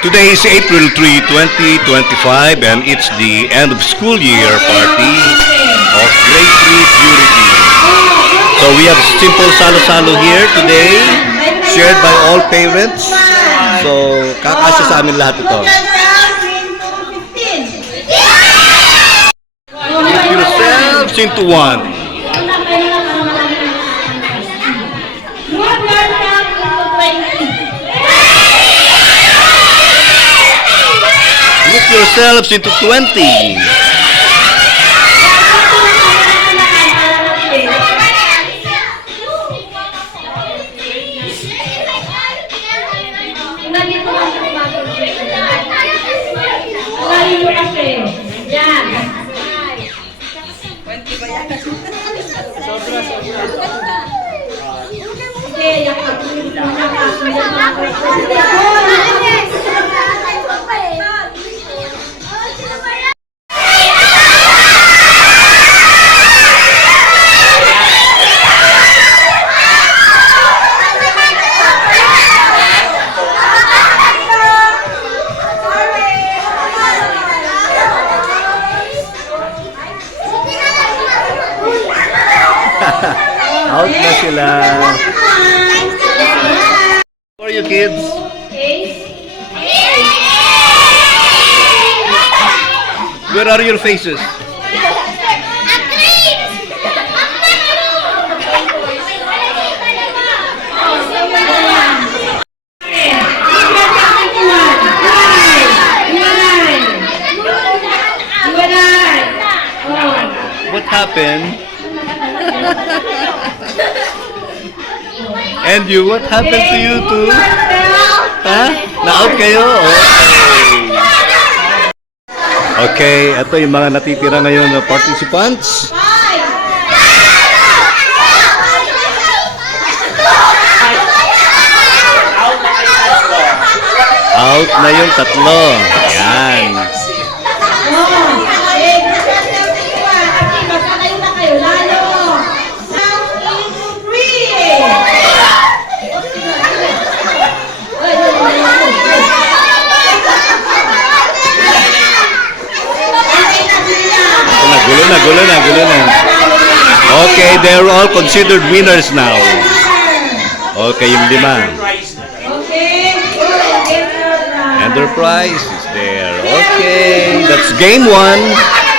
Today is April 3, 2025, and it's the end of school year party of Grade 3 Purity. So we have simple salo-salo here today, shared by all parents. So kakasya sa amin lahat ito. Group yourselves into one. Group yourselves into 20. Out na sila. How are you kids? Where are your faces? What happened? And you, what happened to you too? Ha? Na-out kayo? Okay, ito yung mga natitira ngayon na participants. Out na yung tatlo. Yan. Gulo na. Okay, they're all considered winners now. Okay, yung lima. And their prize is there. Okay, that's game 1.